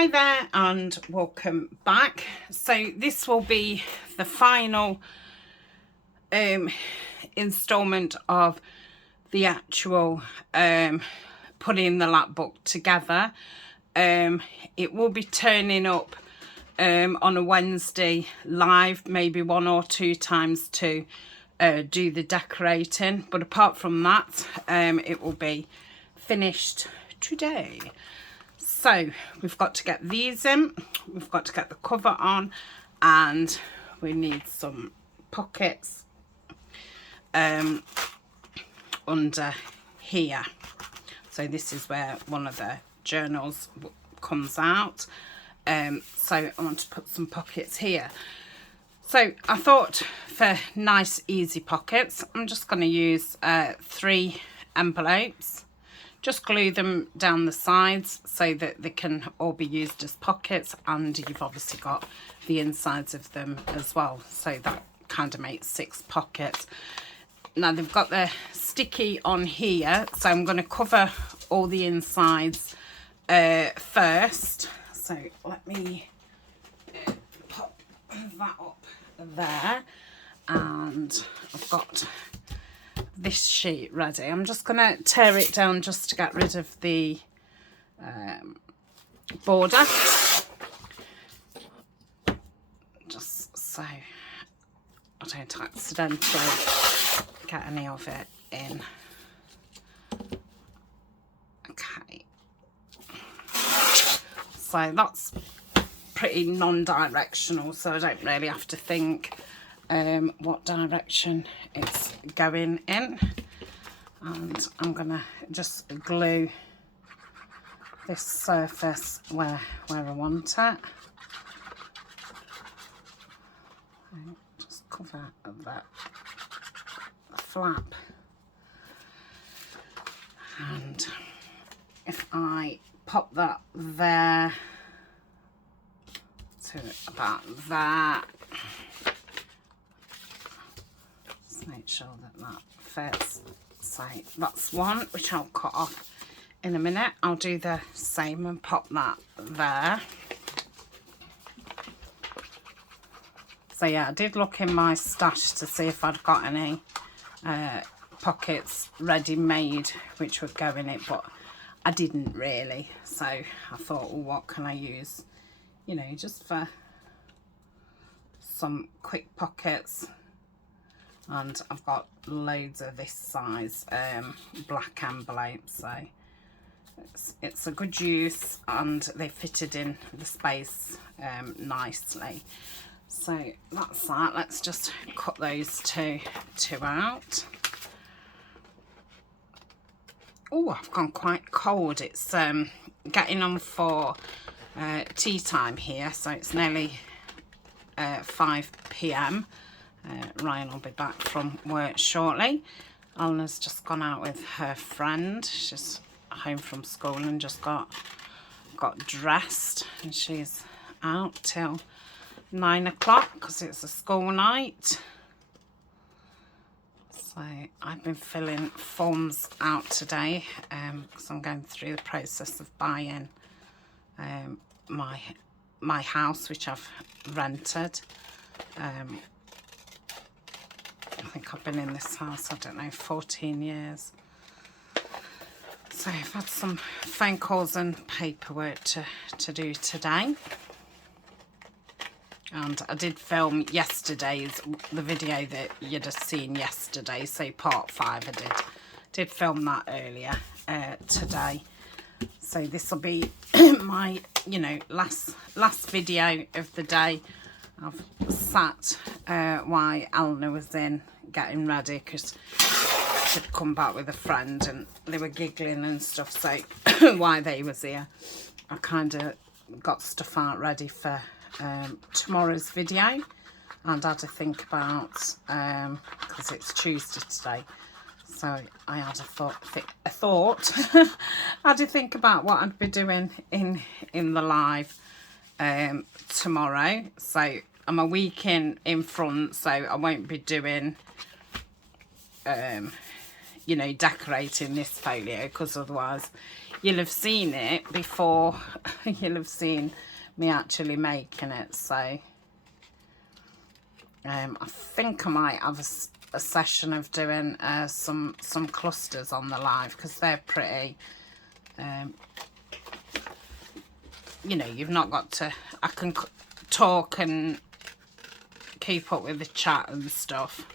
Hi there and welcome back. So this will be the final installment of the actual putting the lapbook together. It will be turning up on a Wednesday live, maybe 1 or 2 times to do the decorating, but apart from that it will be finished today. So we've got to get these in, we've got to get the cover on, and we need some pockets under here. So this is where one of the journals comes out. So I want to put some pockets here. So I thought for nice easy pockets, I'm just going to use 3 envelopes. Just glue them down the sides so that they can all be used as pockets, and you've obviously got the insides of them as well. So that kind of makes 6 pockets. Now they've got the sticky on here, so I'm going to cover all the insides first. So let me pop that up there, and I've got this sheet ready. I'm just going to tear it down just to get rid of the border, just so I don't accidentally get any of it in. Okay, so that's pretty non-directional, so I don't really have to think what direction it's going in. And I'm gonna just glue this surface where I want it. Just cover that flap, and if I pop that there to about that, just make sure that fits. So that's one, which I'll cut off in a minute. I'll do the same and pop that there. So yeah, I did look in my stash to see if I'd got any pockets ready made which would go in it, but I didn't really. So I thought, well, what can I use, you know, just for some quick pockets. And I've got loads of this size black envelopes, so it's a good use, and they fitted in the space nicely. So that's that. Let's just cut those two out. Oh, I've gone quite cold. It's getting on for tea time here, so it's nearly 5 p.m. Ryan will be back from work shortly. Eleanor's just gone out with her friend. She's home from school and just got dressed, and she's out till 9 o'clock because it's a school night. So I've been filling forms out today because I'm going through the process of buying my house, which I've rented. I think I've been in this house, I don't know, 14 years. So I've had some phone calls and paperwork to do today. And I did film the video that you'd have seen yesterday, so part 5 I did film that earlier today. So this will be my, you know, last video of the day. I've sat while Eleanor was in getting ready because she'd come back with a friend and they were giggling and stuff. So while they was here, I kind of got stuff out ready for tomorrow's video, and I had to think about, because it's Tuesday today, so I had a thought I had to think about what I'd be doing in the live tomorrow. So I'm a week in front, so I won't be doing you know, decorating this folio, because otherwise you'll have seen it before you'll have seen me actually making it. So I think I might have a session of doing some clusters on the live, because they're pretty, you know, you've not got to, I can talk and keep up with the chat and stuff,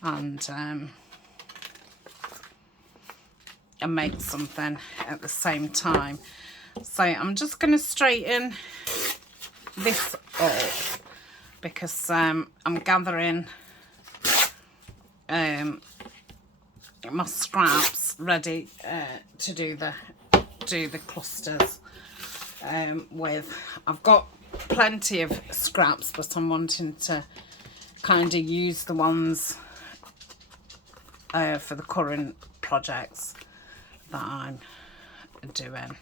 and make something at the same time. So I'm just going to straighten this up, because I'm gathering my scraps ready to do the clusters with. I've got plenty of scraps, but I'm wanting to kind of use the ones for the current projects that I'm doing.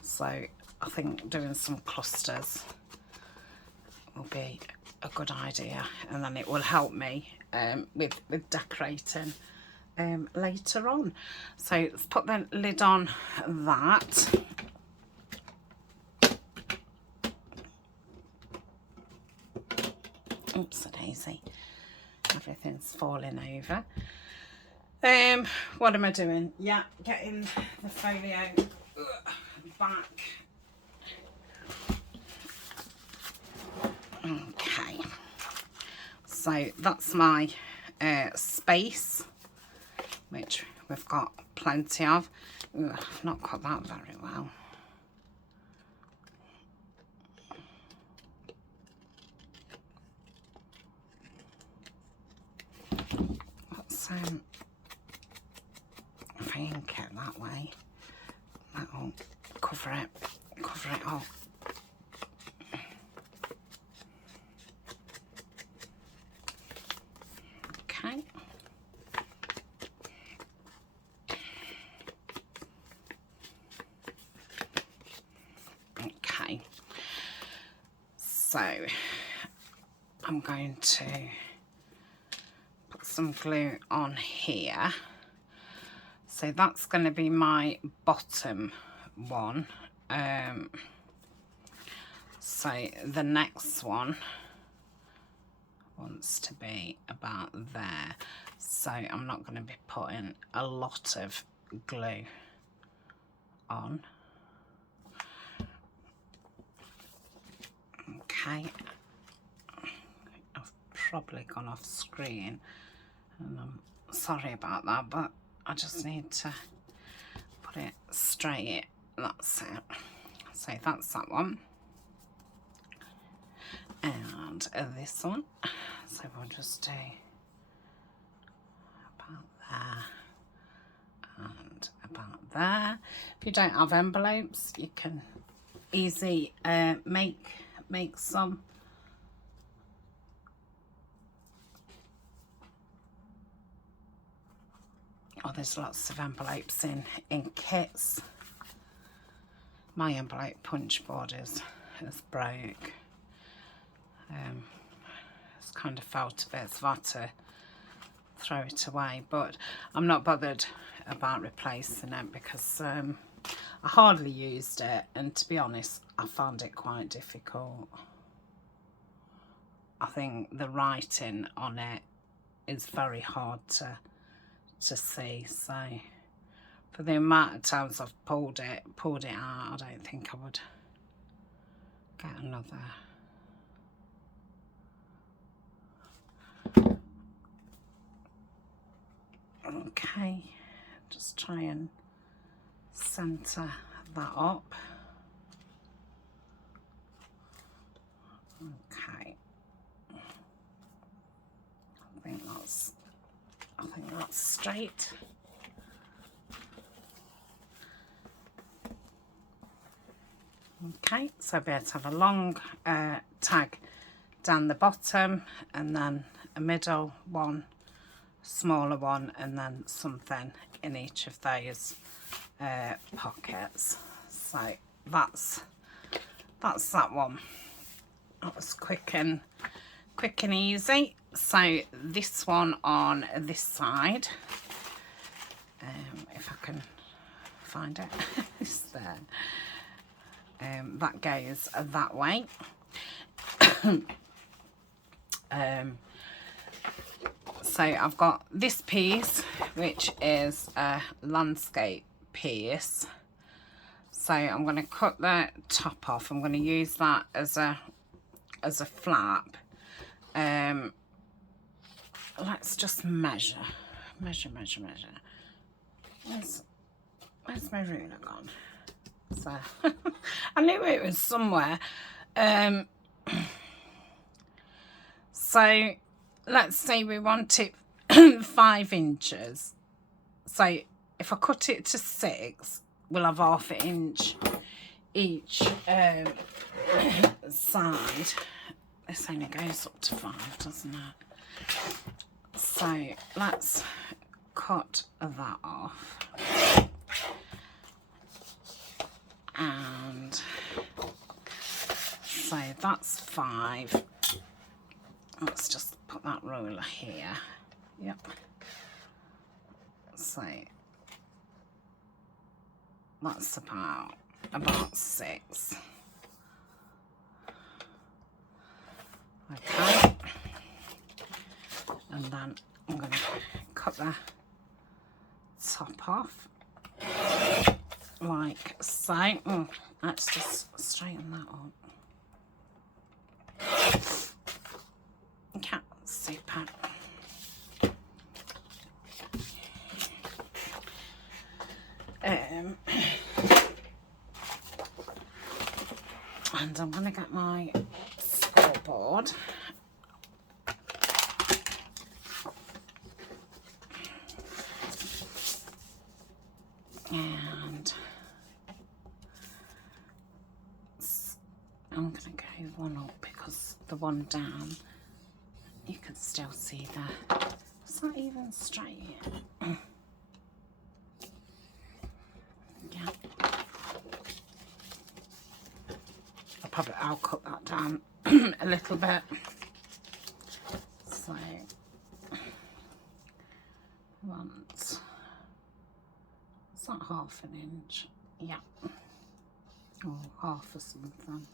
So I think doing some clusters will be a good idea, and then it will help me with decorating later on. So let's put the lid on that. Oops, a daisy. Everything's falling over. What am I doing? Yeah, getting the folio back. Okay, so that's my space, which we've got plenty of. Ooh, I've not cut that very well. Let's if I ink it that way, that'll cover it up. Okay. Okay. So I'm going to put some glue on here. So that's going to be my bottom one. So the next one wants to be about there. So I'm not going to be putting a lot of glue on. Okay. I've probably gone off screen, and I'm sorry about that, but I just need to put it straight. That's it. So that's that one. And this one. So we'll just do about there and about there. If you don't have envelopes, you can easily make some. Oh, there's lots of envelopes in kits. My envelope punch board is broke. It's kind of felt a bit, so I've had to throw it away, but I'm not bothered about replacing it, because I hardly used it, and to be honest, I found it quite difficult. I think the writing on it is very hard to see, so for the amount of times I've pulled it out, I don't think I would get another. Okay, just try and centre that up. Okay, I think that's straight. Okay, so I'll be able to have a long tag down the bottom, and then a middle one, smaller one, and then something in each of those pockets. So that's that one. That was quick and quick and easy. So this one on this side, if I can find it, it's there. That goes that way. So I've got this piece, which is a landscape piece. So I'm going to cut the top off. I'm going to use that as a flap. Let's just measure. Where's my ruler gone? So I knew it was somewhere. So let's say we want it 5 inches. So if I cut it to 6, we'll have ½ inch each side. This only goes up to 5, doesn't it? So let's cut that off. And so that's 5. Let's just put that ruler here. Yep. So that's about 6. Okay. And then I'm going to cut the top off like so. Let's just straighten that up. Okay, super. And I'm going to get my scoreboard. And I'm going to go one up because the one down, you can still see that. It's not even straight. Yeah. I'll cut that down a little bit. So, once. It's not ½ an inch. Yeah. Or half or something.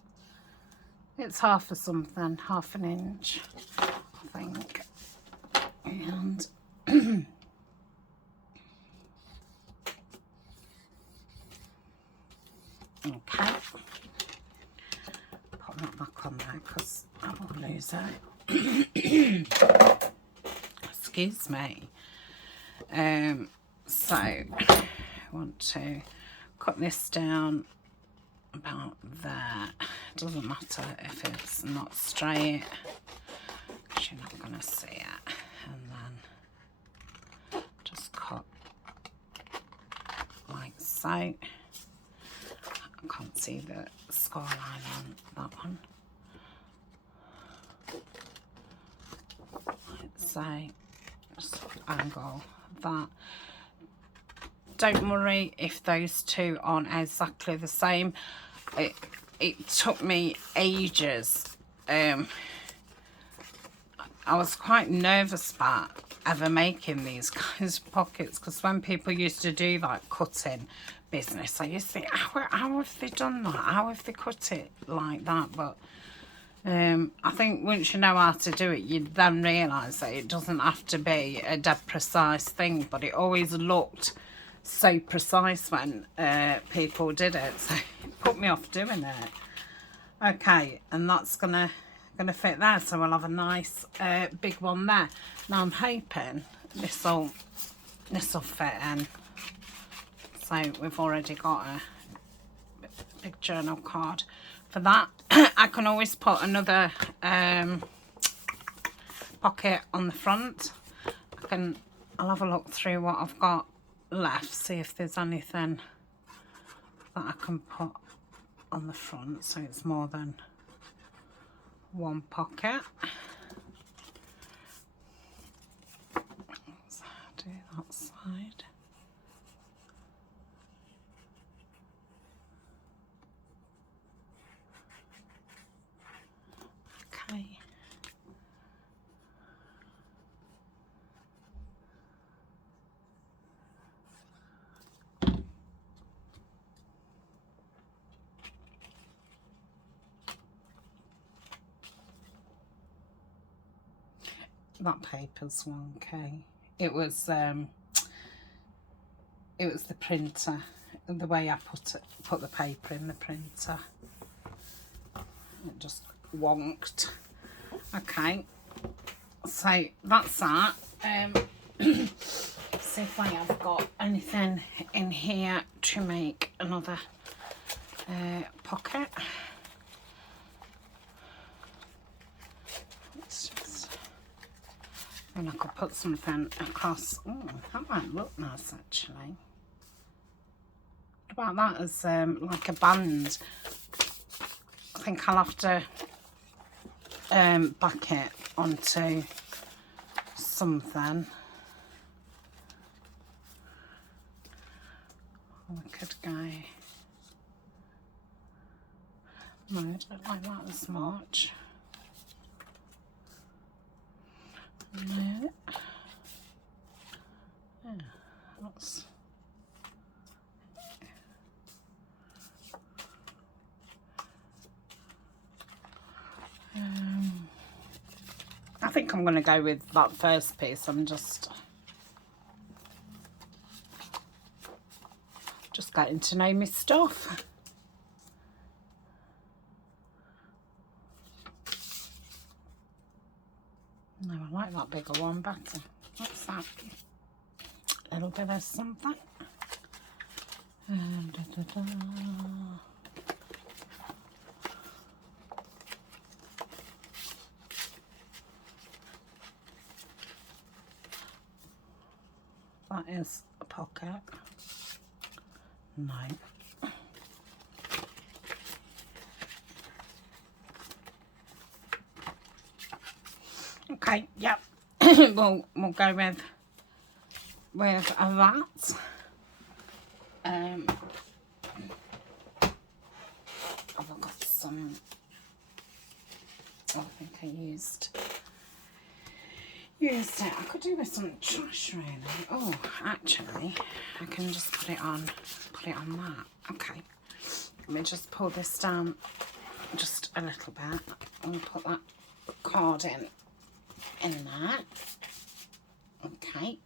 It's half or something, ½ an inch, I think. And okay. Put that back on there because I will lose it. Excuse me. So I want to cut this down about there. It doesn't matter if it's not straight, because you're not going to see it. And then just cut like so. I can't see the score line on that one. Like so. Just angle that. Don't worry if those two aren't exactly the same. It took me ages. I was quite nervous about ever making these kinds of pockets, because when people used to do like cutting business, I used to think, how have they done that? How have they cut it like that? But I think once you know how to do it, you then realise that it doesn't have to be a dead precise thing, but it always looked so precise when people did it, so it put me off doing it. Okay, and that's gonna fit there, so we'll have a nice big one there. Now I'm hoping this'll fit in. So we've already got a big journal card for that. I can always put another pocket on the front. I'll have a look through what I've got left, see if there's anything that I can put on the front so it's more than one pocket. So I'll do that side. Okay. That paper's wonky. It was the printer, the way I put the paper in the printer. It just wonked. Okay, so that's that. See if I have got anything in here to make another pocket. And I could put something across. Oh, that might look nice actually. What about that as like a band? I think I'll have to back it onto something. I could go. No, I don't like that as much. No. Yeah, that's. I think I'm going to go with that first piece. I'm just getting to know my stuff. No, I like that bigger one better. What's that? A little bit of something. That is a pocket. No. Okay, yep. we'll go with that. I've got some. Oh, I think I used it. I could do with some trash really. Oh, actually, I can just put it on that. Okay. Let me just pull this down just a little bit. And put that card in there. Okay.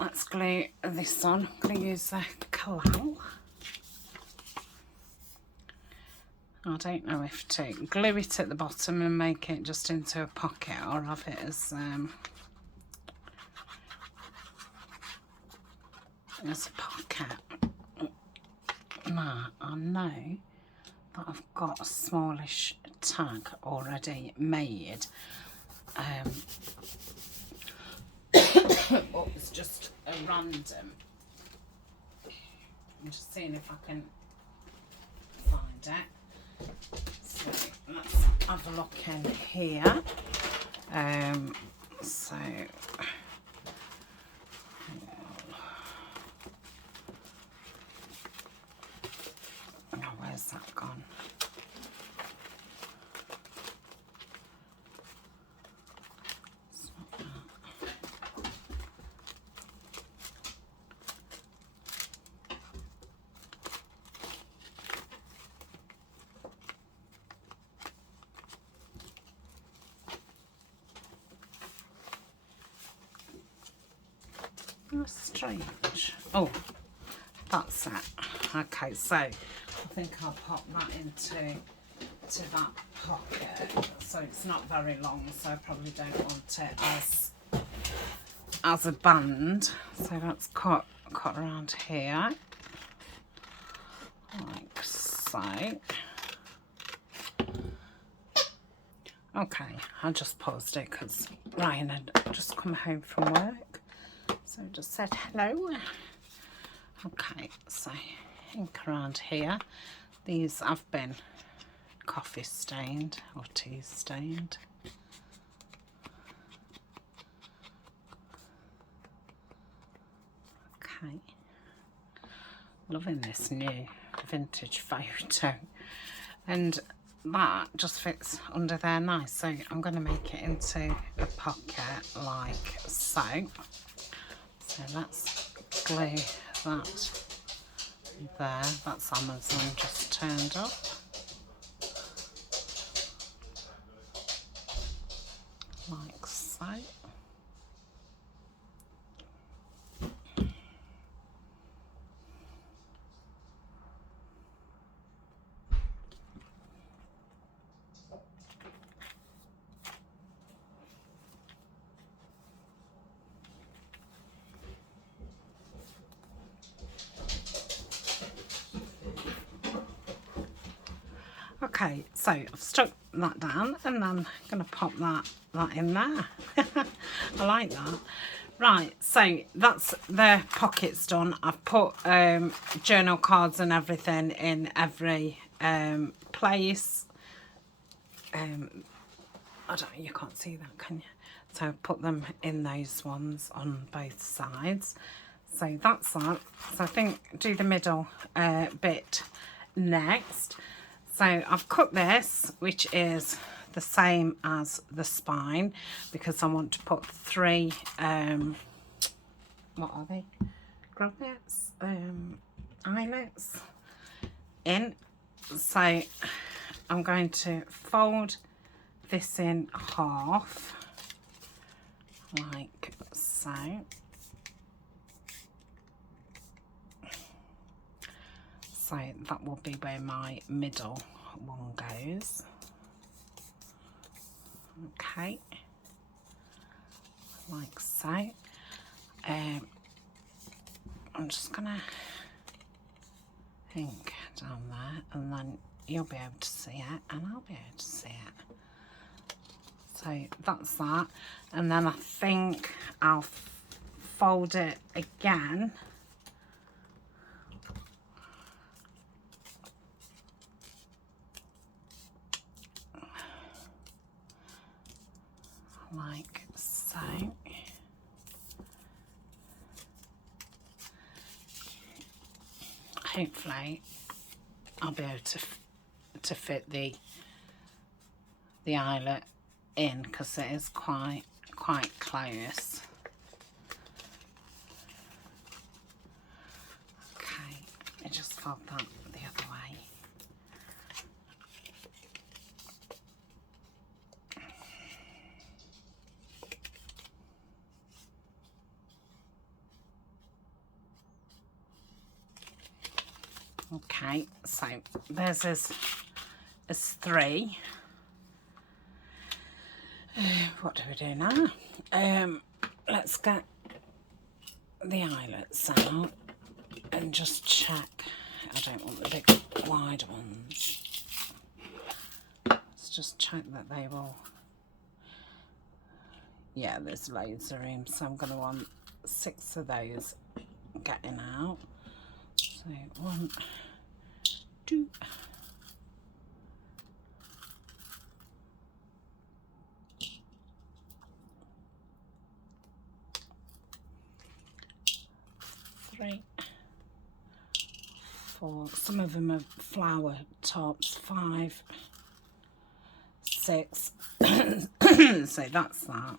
Let's glue this on. I'm going to use the Collage. I don't know if to glue it at the bottom and make it just into a pocket or have it as a pocket. Now, I know that I've got a smallish tag already made. But it's just a random. I'm just seeing if I can find it. So let's have a look in here. So oh, where's that gone? It's not that. That's strange. Oh, that's it. Okay, so I think I'll pop that into that pocket. So it's not very long, so I probably don't want it as a band. So that's cut around here, like so. Okay, I just paused it because Ryan had just come home from work. So I just said hello. Okay, so ink around here. These have been coffee stained or tea stained. Okay. Loving this new vintage photo. And that just fits under there nice. So I'm going to make it into a pocket like so. So let's glue that there. That's Amazon just turned up. like so. Okay, so I've stuck that down and then I'm going to pop that in there. I like that. Right, so that's the pockets done. I've put journal cards and everything in every place. I don't, you can't see that, can you? So I've put them in those ones on both sides. So that's that. So I think do the middle bit next. So I've cut this, which is the same as the spine, because I want to put 3, what are they? Grommets? Eyelets in. So I'm going to fold this in half, like so. So that will be where my middle one goes. Okay, like so. I'm just gonna ink down there, and then you'll be able to see it and I'll be able to see it. So that's that, and then I think I'll fold it again like so. Hopefully I'll be able to fit the eyelet in, because it is quite close. Okay, I just fold that the other way. Okay, so there's is 3. What do we do now? Let's get the eyelets out and just check. I don't want the big wide ones. Let's just check that they will. Yeah, there's loads of room, so I'm going to want 6 of those getting out. So 1, 2. 3, 4. Some of them are flower tops. 5, 6. So that's that.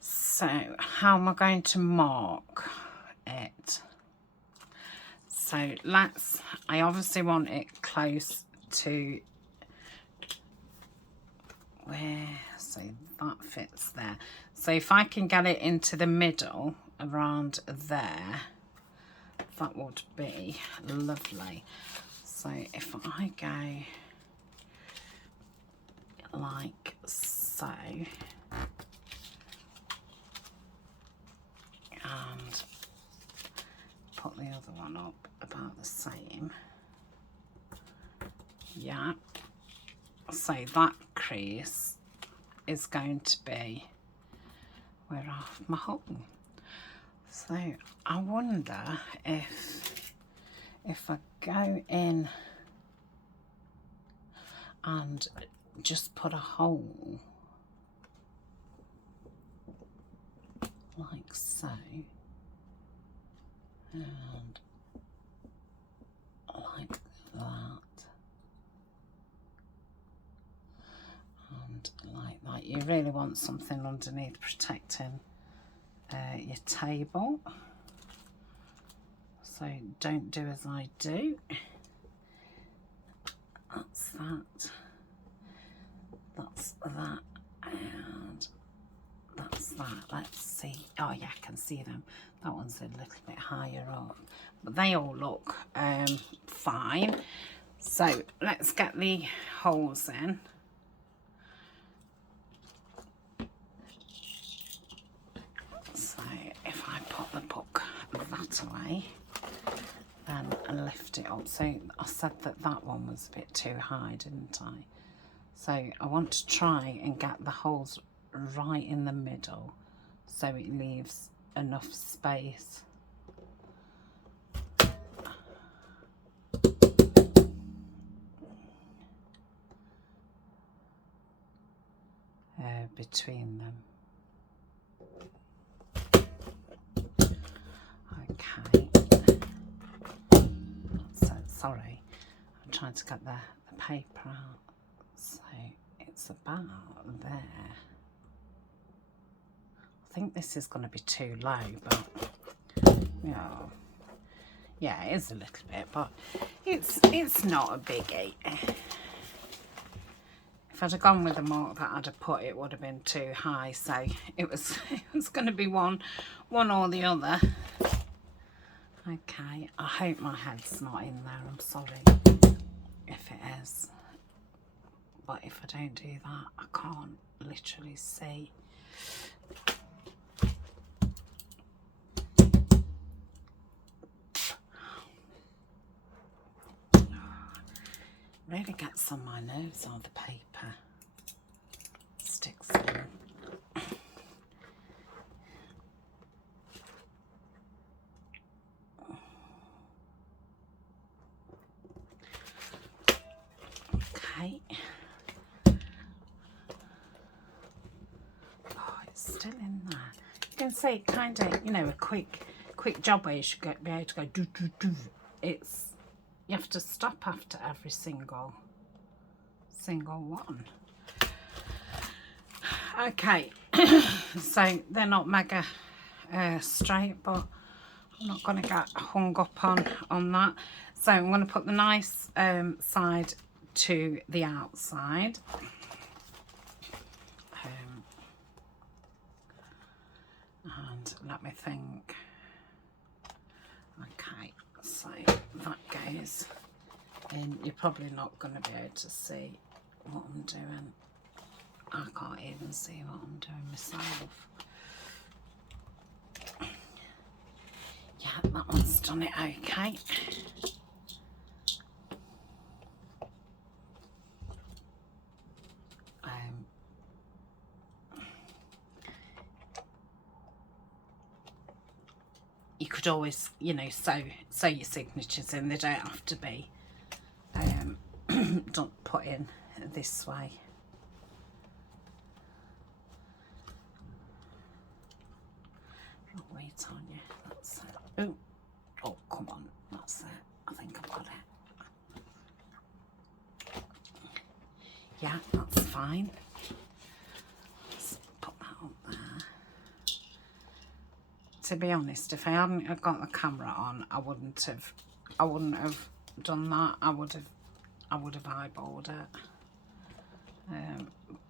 So how am I going to mark it? So I obviously want it close to where, so that fits there. So if I can get it into the middle around there, that would be lovely. So if I go like so, and put the other one up about the same. Yeah, so that crease is going to be where I have my hole. So I wonder if I go in and just put a hole like so, and like that, and like that. You really want something underneath protecting your table, so don't do as I do. That's that, that's that, Right, let's see. Oh yeah, I can see them. That one's a little bit higher up, but they all look fine. So let's get the holes in. So if I put the book that away, then and lift it up. So I said that that one was a bit too high, didn't I? So I want to try and get the holes right in the middle so it leaves enough space. Between them. Okay. So sorry, I'm trying to get the paper out. So it's about there. I think this is going to be too low, but you know, yeah, it is a little bit, but it's not a biggie. If I'd have gone with the mark that I'd have put, it would have been too high. So it was going to be one or the other. Okay, I hope my head's not in there. I'm sorry if it is. But if I don't do that, I can't literally see. Really gets on my nerves, all the paper sticks in. Okay. Oh, it's still in there. You can see kind of, you know, a quick job where you should be able to go do do do. It's, you have to stop after every single one. Okay, so they're not mega straight, but I'm not going to get hung up on that. So I'm going to put the nice side to the outside. And let me think. Okay, so that goes in. You're probably not going to be able to see what I'm doing. I can't even see what I'm doing myself. Yeah, that one's done it okay. You could always, you know, sew your signatures in. They don't have to be put in this way. Wait on you. That's it. Oh, come on. That's it. I think I've got it. Yeah, that's fine. Let's put that up there. To be honest, if I hadn't got the camera on, I wouldn't have done that. I would have eyeballed it,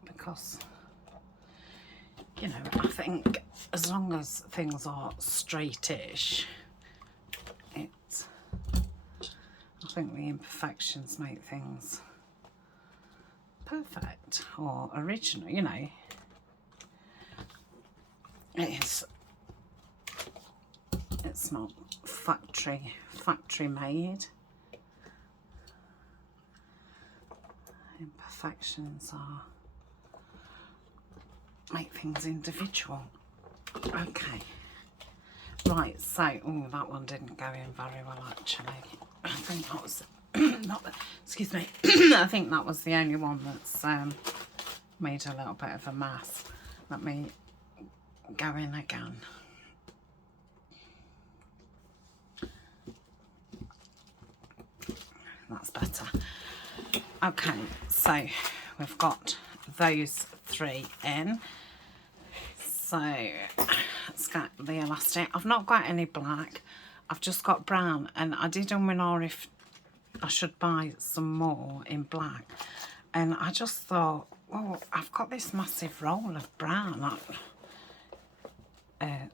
because, you know, I think as long as things are straightish, I think the imperfections make things perfect or original, you know. It's not factory made. Imperfections make things individual. Okay, right, so that one didn't go in very well actually. I think that was excuse me. I think that was the only one that's made a little bit of a mess. Let me go in again. That's better. Okay, so we've got those three in. So let's get the elastic. I've not got any black. I've just got brown, and I did wonder if I should buy some more in black. And I just thought, well, I've got this massive roll of brown.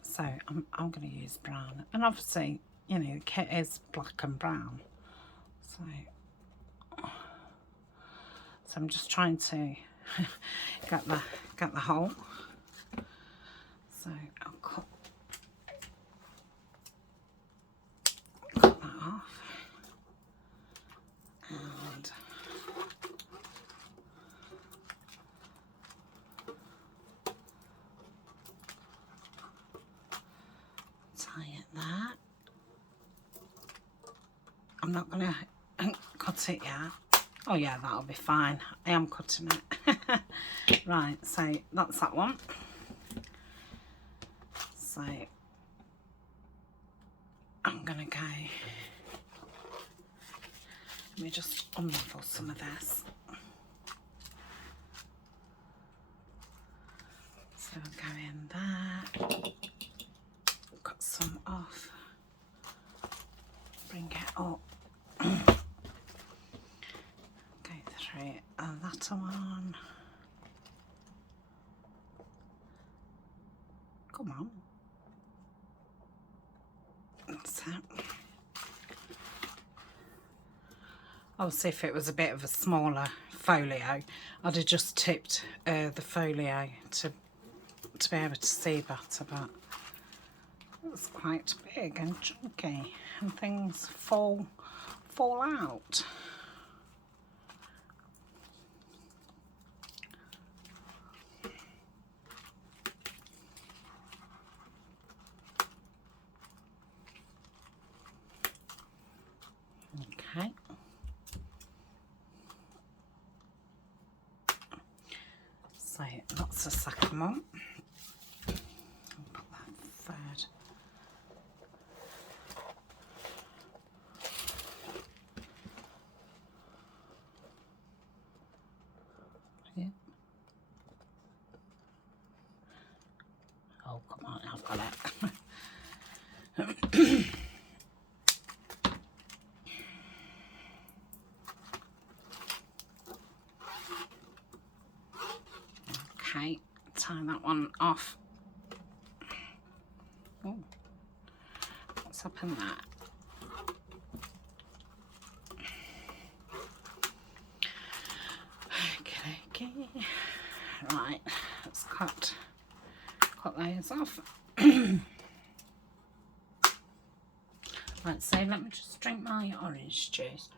So I'm going to use brown, and obviously, you know, the kit is black and brown. So I'm just trying to get the hole. So I'll cut that off, and tie it there. I'm not going to cut it yet. Oh yeah, that'll be fine. I am cutting it. Right, so that's that one. So I'm going to go, let me just unravel some of this. So I'll go in there, cut some off, bring it up, go through that one. Come on. That's it. Obviously, if it was a bit of a smaller folio, I'd have just tipped the folio to be able to see better, but it's quite big and chunky, and things fall out. Okay. So that's the second one. I'll put that third. Yeah. Oh, come on, I've got it. Okay, tie that one off. Oh, what's up in that? Okay. Right, let's cut those off. Right, so let me just drink my orange juice.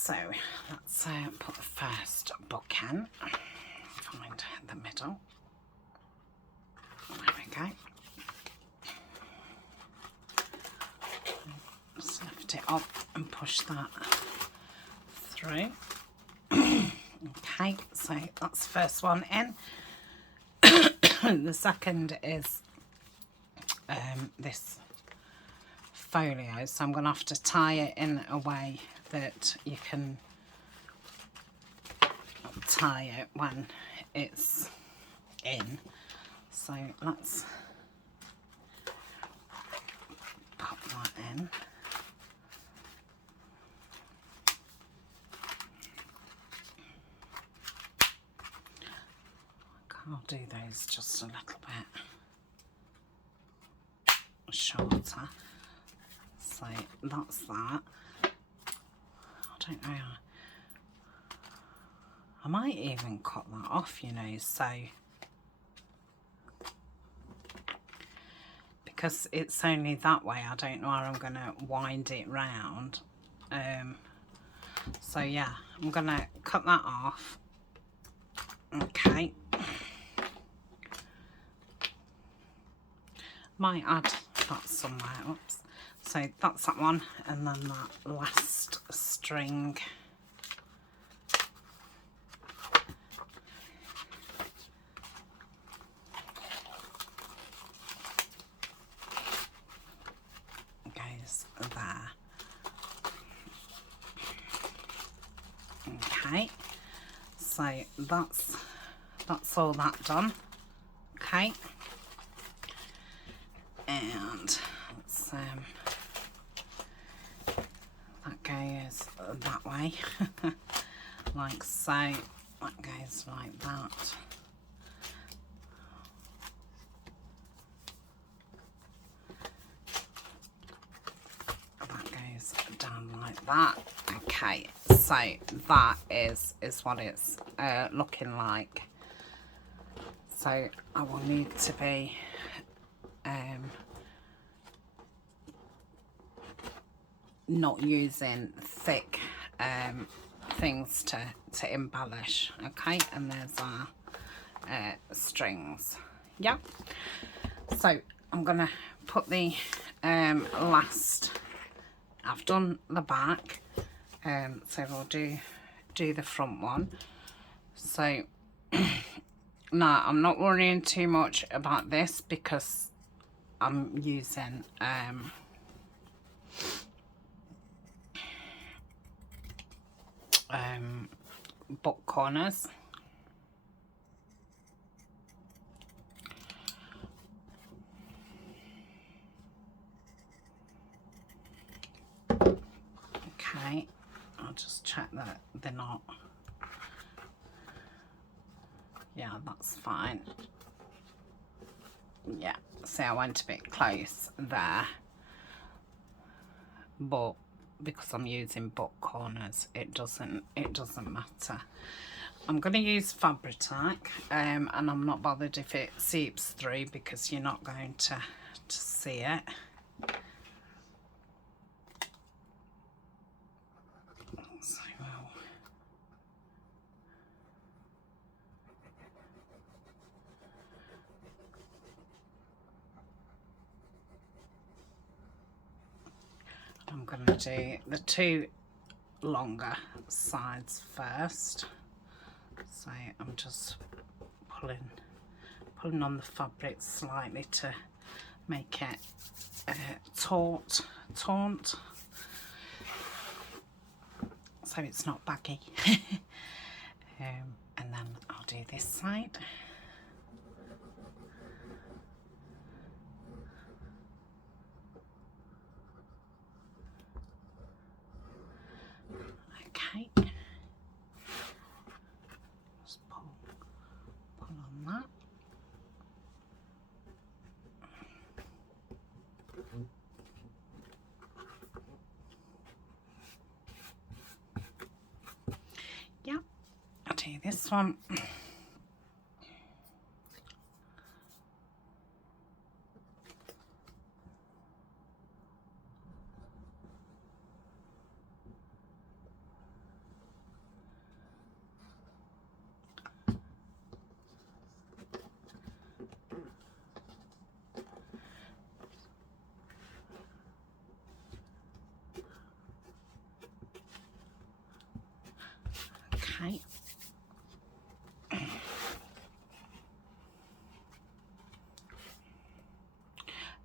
So let's put the first book in, find the middle, there we go, just lift it up and push that through. Okay, so that's the first one in. The second is this folio, so I'm going to have to tie it in a way that you can tie it when it's in. So let's pop that in. I'll do those just a little bit shorter. So that's that. I don't know. I might even cut that off, you know, so because it's only that way, I don't know how I'm going to wind it round. So yeah, I'm going to cut that off. Okay. Might add that somewhere. Oops. So that's that one, and then that last string. Goes there. Okay, so that's all that done. Okay, and let's, that goes that way, like so. That goes like that. That goes down like that. Okay, so that is what it's looking like. So I will need to be not using thick things to embellish. Okay, and there's our strings. Yeah, so I'm gonna put the last, I've done the back, so we'll do the front one. So now I'm not worrying too much about this because I'm using book corners. Okay, I'll just check that they're not. Yeah, that's fine. Yeah, see, I went a bit close there, but because I'm using book corners, it doesn't matter. I'm going to use Collagetype, and I'm not bothered if it seeps through because you're not going to see it. So, I'm going to do the two longer sides first. So I'm just pulling on the fabric slightly to make it taut, so it's not baggy. And then I'll do this side. Okay, just pull on that. Yeah, I'll do this one. Okay. I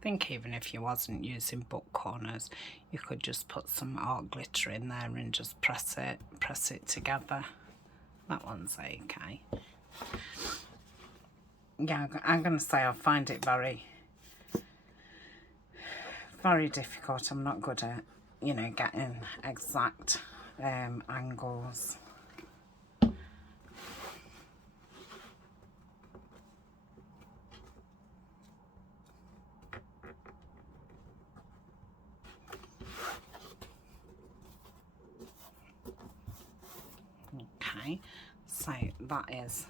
think even if you wasn't using book corners, you could just put some art glitter in there and just press it together. That one's okay. Yeah, I'm gonna say I find it very difficult. I'm not good at, you know, getting exact angles. Okay, so that is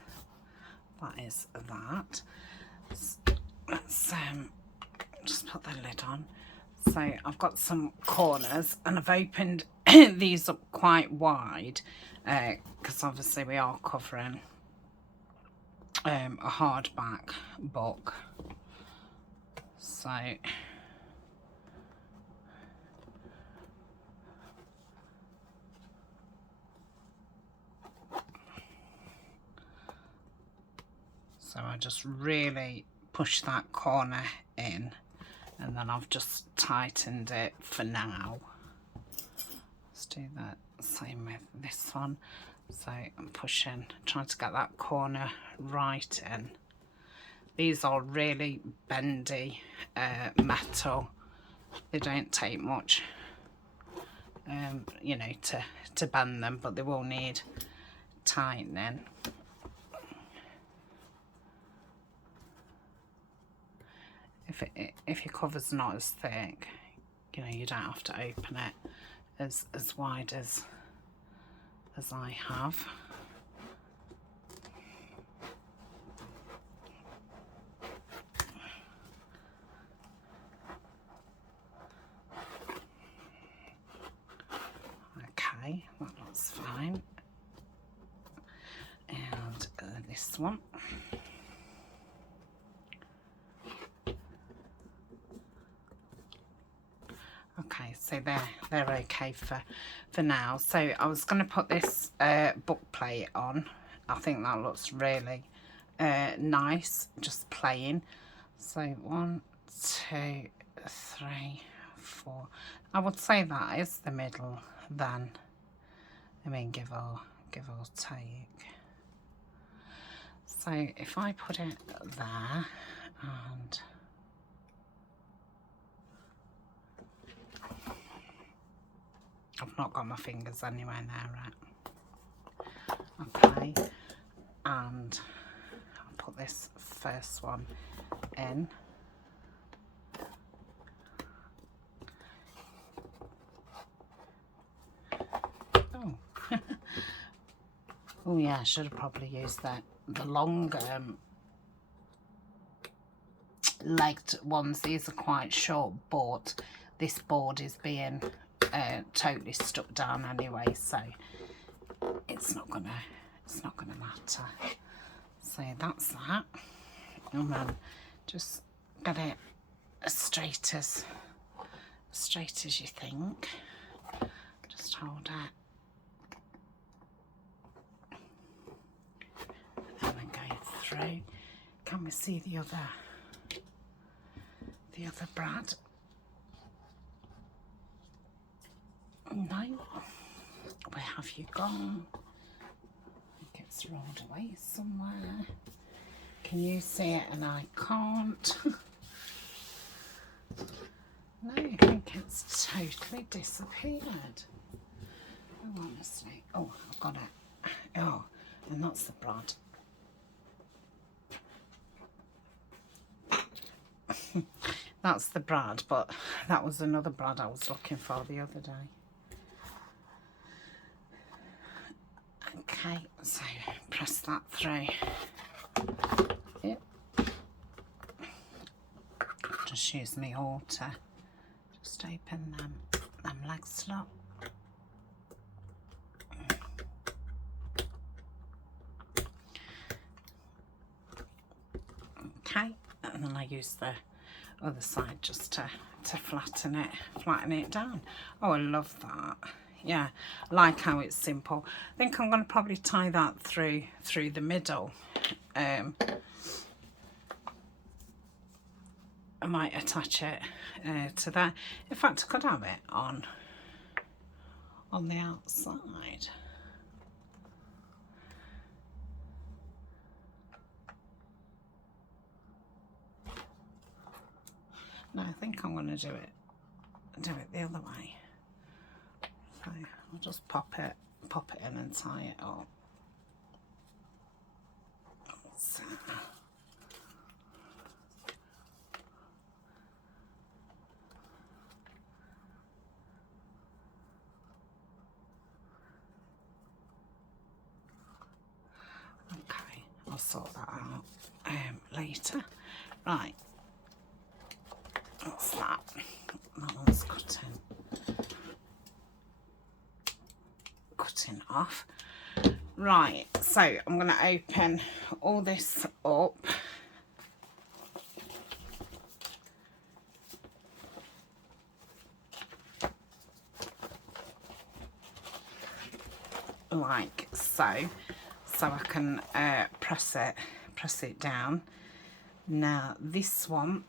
that. Let's just put the lid on. So I've got some corners and I've opened these up quite wide because obviously we are covering a hardback book. So I just really push that corner in, and then I've just tightened it for now. Let's do that same with this one. So I'm pushing, trying to get that corner right in. These are really bendy metal. They don't take much, you know, to bend them, but they will need tightening. If your cover's not as thick, you know, you don't have to open it as wide as I have. Okay, that looks fine. And this one. Okay, so they're okay for now. So I was going to put this book plate on. I think that looks really nice, just plain. So 1, 2, 3, 4. I would say that is the middle then. I mean, give or take. So if I put it there, and I've not got my fingers anywhere near it. Okay, and I'll put this first one in. Oh, oh yeah, I should have probably used the long legged ones. These are quite short, but this board is being totally stuck down anyway, so it's not gonna matter. So that's that, and then just get it as straight as you think. Just hold it and then go through. Can we see the other brad? No. Where have you gone? I think it's rolled away somewhere. Can you see it and I can't? No, I think it's totally disappeared. Oh, honestly. Oh, I've got it. Oh, and that's the brad. That's the brad, but that was another brad I was looking for the other day. Okay, so press that through. Yep. Just use my halter. Just open them legs up. Okay, and then I use the other side just to flatten it down. Oh, I love that. Yeah, I like how it's simple. I think I'm going to probably tie that through the middle. I might attach it to that. In fact, I could have it on the outside. No, I think I'm going to do it the other way. So I'll just pop it in and tie it up. So. Okay, I'll sort that out later. Right, that's that. That one's cutting off. Right, so I'm going to open all this up. Like so I can press it down. Now this one,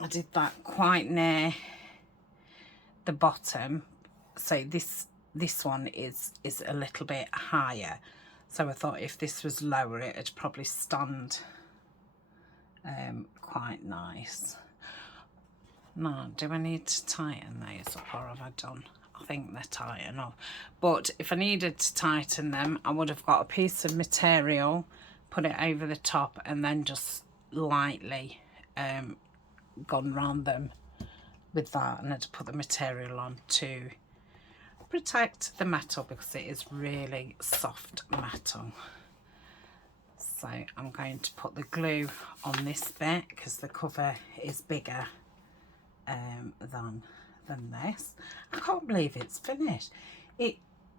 I did that quite near the bottom, so this this one is a little bit higher, so I thought if this was lower it'd probably stand quite nice. Now, do I need to tighten these up, or have I done? I think they're tight enough. But if I needed to tighten them, I would have got a piece of material, put it over the top, and then just lightly gone round them with that, and I'd put the material on to protect the metal, because it is really soft metal. So I'm going to put the glue on this bit because the cover is bigger than this. I can't believe it's finished. It,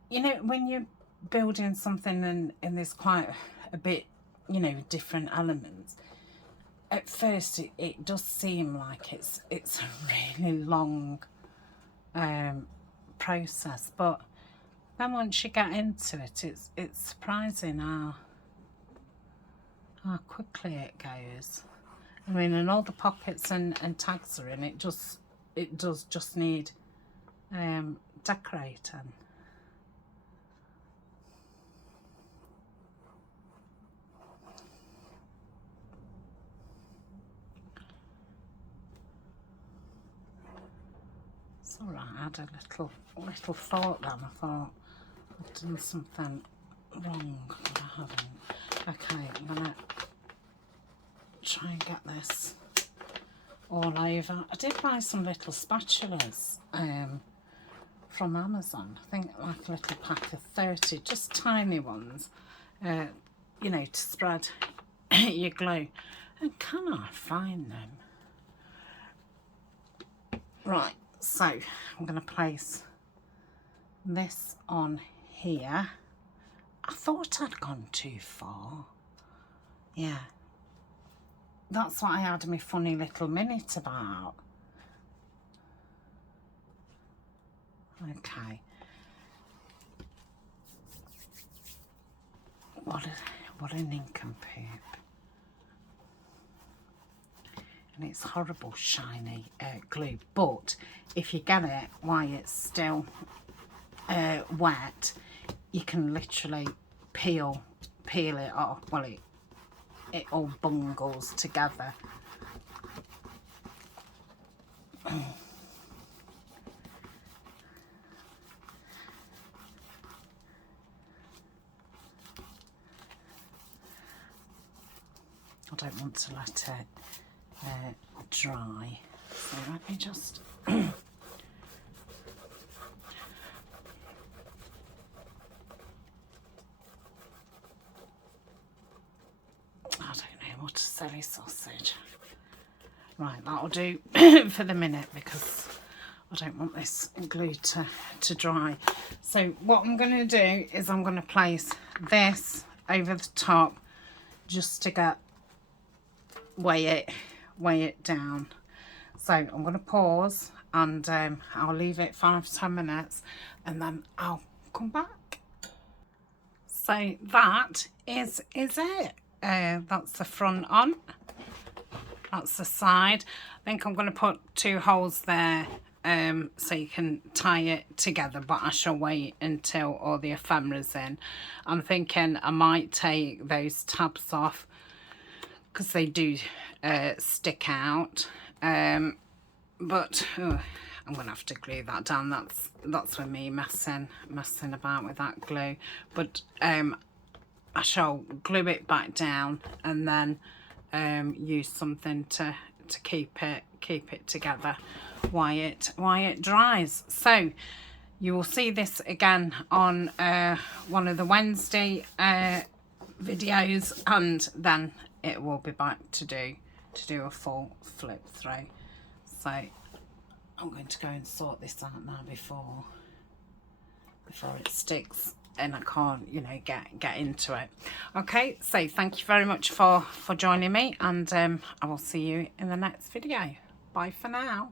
you know, when you're building something and there's quite a bit, you know, different elements, at first it does seem like it's a really long process, but then once you get into it, it's surprising how quickly it goes. I mean, and all the pockets and tags are in. It does just need decorating. It's all right. I had a little thought then. I thought I've done something wrong, but I haven't. Okay, I'm gonna try and get this all over. I did buy some little spatulas from Amazon. I think like a little pack of 30, just tiny ones, you know, to spread your glue. And can I find them? Right, so I'm going to place this on here. I thought I'd gone too far. Yeah. That's what I had my funny little minute about. Okay. What a nincompoop. And it's horrible shiny glue. But if you get it while it's still wet, you can literally peel it off. Well, it all bungles together. I don't want to let it dry, so let me just I don't know, what a silly sausage. Right, that'll do for the minute, because I don't want this glue to dry. So what I'm going to do is I'm going to place this over the top just to get weigh it down. So I'm going to pause, and I'll leave it 5-10 minutes, and then I'll come back. So that is it. That's the front on. That's the side. I think I'm going to put 2 holes there so you can tie it together, but I shall wait until all the ephemera's in. I'm thinking I might take those tabs off because they do stick out, but I'm gonna have to glue that down. That's with me messing about with that glue, but I shall glue it back down and then use something to keep it together while it dries. So you will see this again on one of the Wednesday videos, and then it will be back to do a full flip through. So I'm going to go and sort this out now before it sticks and I can't, you know, get into it. Okay, so thank you very much for joining me, and I will see you in the next video. Bye for now.